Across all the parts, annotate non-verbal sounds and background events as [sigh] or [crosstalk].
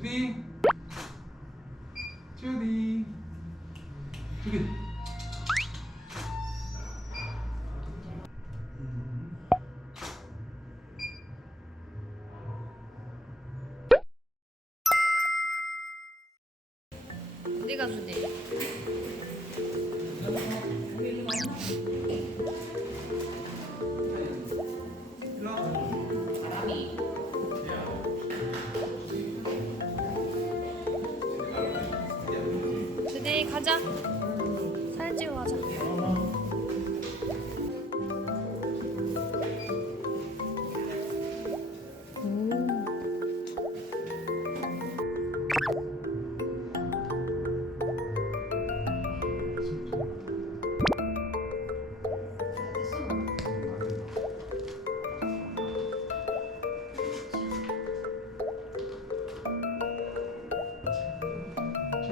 주디. 주디. 주디. 어디가 주디? 가자. 사진 찍어 가자.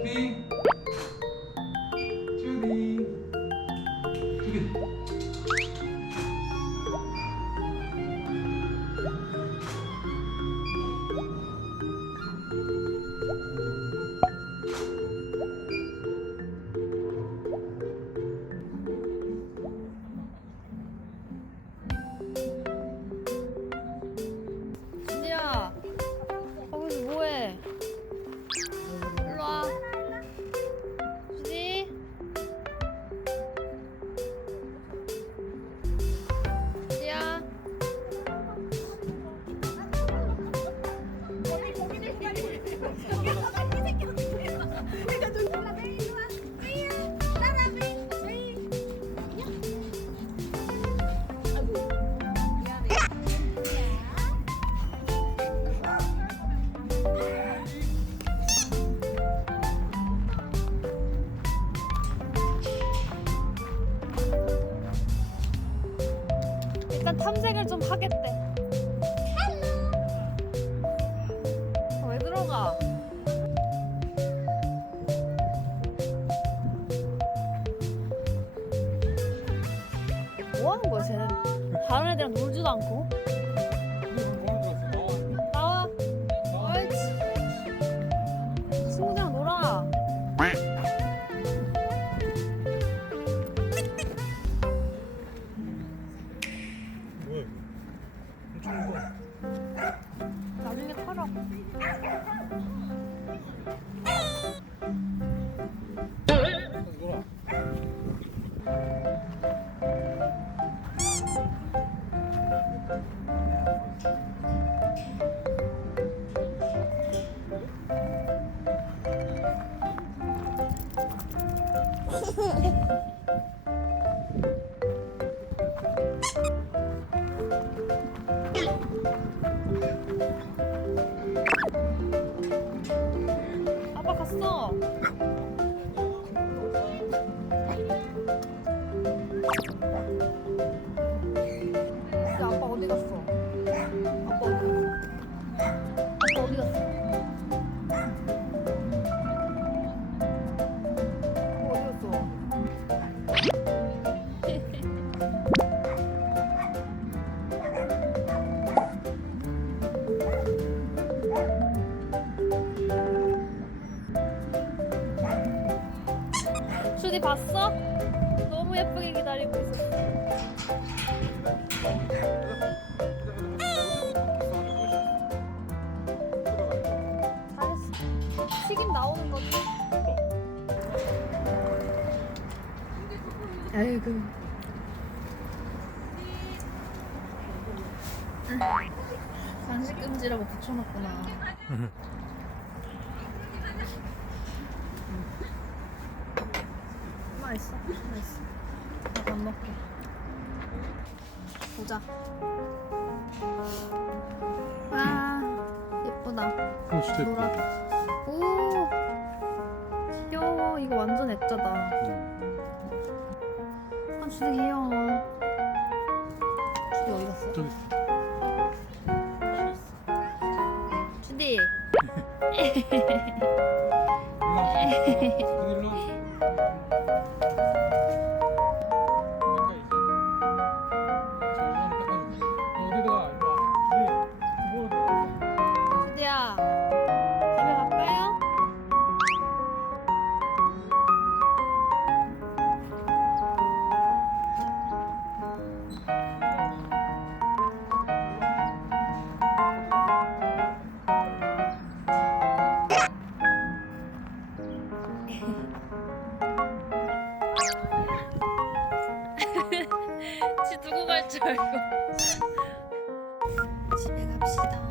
주 주디 주 일단 탐색을 좀 하겠대. 어, 왜 들어가? 뭐 하는 거야, 쟤는? 다른 애들이랑 놀지도 않고. 아빠 갔어. 주디 봤어? 너무 예쁘게 기다리고 있었어. 잘했어. 튀김 나오는 거지? 아이고. 간식 금지라고 붙여놨구나. [laughs] 맛있어. 맛있어. 나밥 먹게. 보자. 와, 예쁘다. 어 진짜 노랗. 오, 귀여워. 이거 완전 액자다. 아, 주디 귀여워. 주디 어디 갔어? 저기 주디. 일로 [laughs] [laughs] 일로 와. 줄 [laughs] 알고. 집에 갑시다.